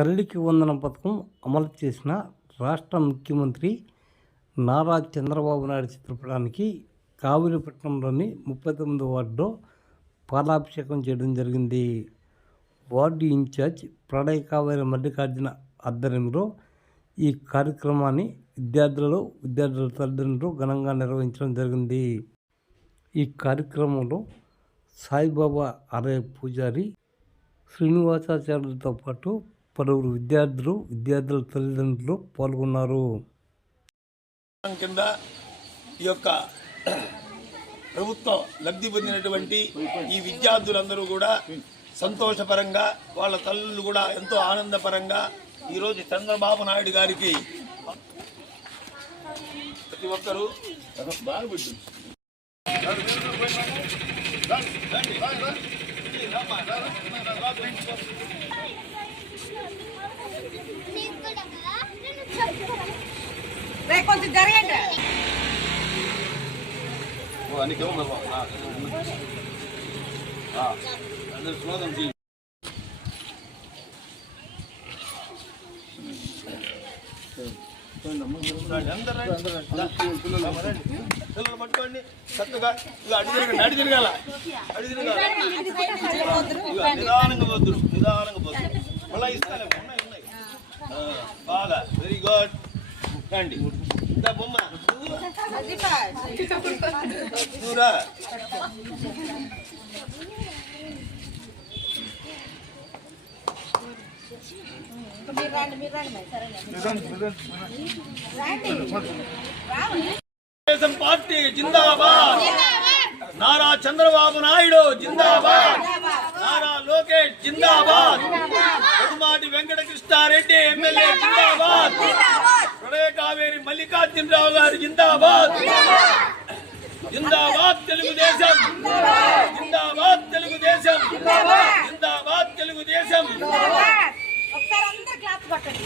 తల్లికి వందనం పథకం అమలు చేసిన రాష్ట్ర ముఖ్యమంత్రి నారా చంద్రబాబు నాయుడు చిత్రపటానికి కావిరిపట్నంలోని ముప్పై తొమ్మిది వార్డులో పాలాభిషేకం చేయడం జరిగింది. Ward in charge Pranay Kaveri Mallikarjuna ఆధ్వర్యంలో ఈ కార్యక్రమాన్ని విద్యార్థులలో విద్యార్థుల తల్లిదండ్రులు ఘనంగా నిర్వహించడం జరిగింది. ఈ కార్యక్రమంలో సాయిబాబా ఆలయ పూజారి శ్రీనివాసాచార్యులతో పాటు పలువురు విద్యార్థులు విద్యార్థుల తల్లిదండ్రులు పాల్గొన్నారు. కింద ఈ యొక్క ప్రభుత్వం లబ్ధి పొందినటువంటి ఈ విద్యార్థులందరూ కూడా సంతోషపరంగా వాళ్ళ తల్లులు కూడా ఎంతో ఆనందపరంగా ఈరోజు చంద్రబాబు నాయుడు గారికి ప్రతి ఒక్కరూ రే కొంచెం జరగండి పిల్లలు పట్టుకోండి చక్కగా ఇక అడి తిరగండి అడి తిరగాల అడి తిరగాల ఇక నిదానంగా పోద్దు నిదానంగా పోద్దు మళ్ళీ ఇస్తాను ఉన్నాయి ఉన్నాయి ఆ, బాగా వెరీ గుడ్ రండి ఇంకా బొమ్మ నువ్వురా మీరు రండి మీరు రండి మరి, తెలుగుదేశం పార్టీ జిందాబాద్ నారా చంద్రబాబు నాయుడు జిందాబాద్. నారా లోకేష్ జిందాబాద్. మల్లికార్జునరావు గారు జిందాబాద్. జిందాబాద్ తెలుగుదేశం. జిందాబాద్ తెలుగుదేశం. జిందాబాద్. తెలుగుదేశం. ఒకసారి అందరు క్లాస్ కొట్టండి.